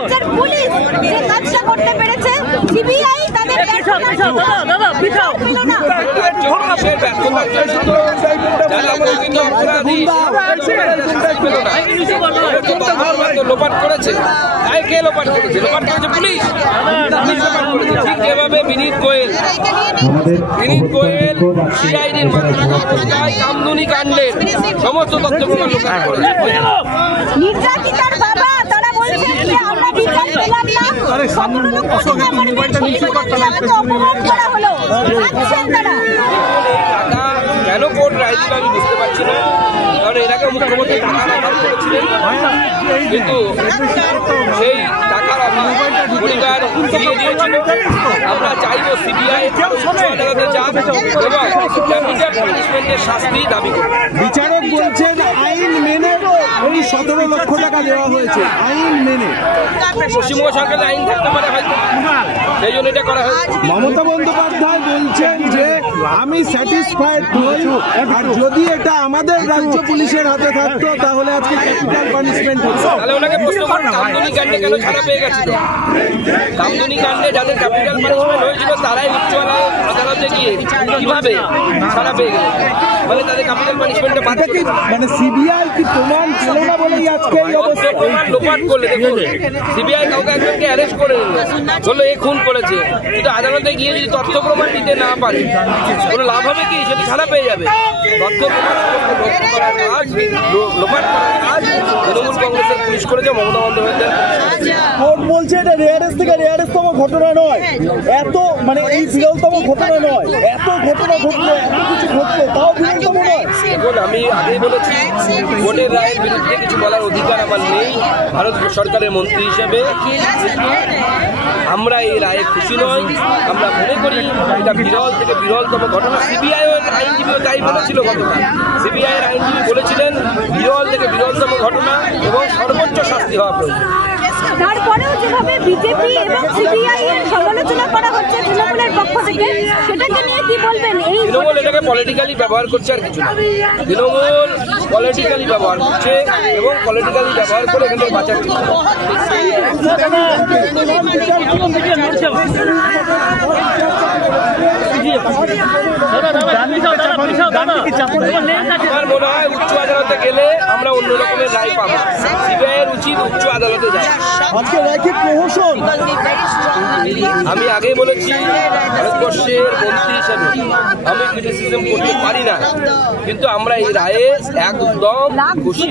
রাজ্যের পুলিশ যে কাজটা করতে পেরেছে, সিবিআই তাদের লোপাট করেছে। কে লোপাট করেছে? লোপাট করেছে পুলিশ। ঠিক যেভাবে বিনীত গোয়েল সিআইডির মাধ্যমে কামদুনি কাণ্ডের সমস্ত তথ্য প্রমাণ লোপাট করেছে। নির্যাতিতার বাবা তারা বলছেন যে আমরা বিচার পেলাম না, অপমান করা হলো। কেন কোর্ট রায় দিল আমি বুঝতে পারছি না, কারণ এর আগে মুখ্যমন্ত্রী টাকা অভাব করেছিলেন, কিন্তু সেই টাকার অভাব পরিবার ফিরিয়ে দিয়েছিল। আমরা চাইব সিবিআই আদালতে যান এবং ক্যাপিটাল পানিশমেন্টের শাস্তি দাবি করব। বিচারক বলছেন আইন মেনে ওই 17 লক্ষ টাকা দেওয়া হয়েছে, আইন মেনে। পশ্চিমবঙ্গ সরকারের আইন থাকতে পারে হয়তো, সেই জন্য এটা করা হয়েছে। মমতা বন্দ্যোপাধ্যায় বলছেন যে আমি স্যাটিসফাইড নই, আর যদি এটা আমাদের রাজ্য পুলিশের হাতে থাকতো তাহলে আজকে ক্যাপিটাল পানিশমেন্ট হতো। তাহলে ওনাকে প্রশ্ন করুন, কামদুনি কাণ্ডে কেন ছাড়া পেয়ে গেছিল? কামদুনি কাণ্ডে যাদের ক্যাপিটাল পানিশমেন্ট হয়েছিল তারাই উচ্চ আদালতে গিয়ে কিভাবে ছাড়া পেয়ে গেল? মানে তাদের ক্যাপিটাল পানিশমেন্টটা বাদ কি? মানে সিবিআই কি প্রমাণ ছিল না বলেই আজকে এই অবস্থা? প্রমাণ লোপাট করলে দেখুন, সিবিআই কাউকে একজনকে অ্যারেস্ট করে নিল, বললো এ খুন করেছে, কিন্তু আদালতে গিয়ে যদি তথ্য প্রমাণ দিতে না পারে কোনো লাভ হবে কি? সেটা ছাড়া পেয়ে যাবে। তথ্য প্রমাণ করার কাজ, লোপাট করার কাজ তৃণমূল কংগ্রেসের পুলিশ করেছে, মমতা বন্দ্যোপাধ্যায়। কোর্ট বলছে এটা রেয়ারেস্ট থেকে রেয়ারেস্টতম ঘটনা নয়, এত মানে এই বিরলতম ঘটনা নয়, এত ঘটনা ঘটলো, এত কিছু ঘটলো, তাও বিরলতম নয়। দেখুন, আমি আগেই বলেছি কোর্টের রায়ের বিরুদ্ধে কিছু বলার অধিকার আমার নেই ভারত সরকারের মন্ত্রী হিসেবে। আমরা এই রায়ে খুশি নই, আমরা মনে করি এটা বিরল থেকে বিরলতম ঘটনা। সিবিআই আইনজীবীও তাই বলেছিল গতকাল, সিবিআই আইনজীবী বলেছিলেন বিরল থেকে বিরলতম ঘটনা এবং সর্বোচ্চ শাস্তি হওয়া প্রয়োজন। তারপরেও যেভাবে বিজেপি এবং সিবিআই এর সমালোচনা করা হচ্ছে তৃণমূলের পক্ষ থেকে, সেটাকে নিয়ে কি বলবেন? এই তৃণমূল এটাকে পলিটিক্যালি ব্যবহার করছে, আর কিছু না। তৃণমূল পলিটিক্যালি ব্যবহার করছে এবং পলিটিক্যালি ব্যবহার করে এখান থেকে বাঁচার চেষ্টা আমার মনে হয় উচ্চ আদালতে গেলে আমরা অন্য রকমের রায় পাবো। সিবিআইয়ের উচিত উচ্চ আদালতে যাওয়া। আমি আগেই বলেছি ভারতবর্ষের মন্ত্রী হিসেবে আমি ক্রিটিসিজম করতে পারি না, কিন্তু আমরা এই রায়ে একদম খুশি।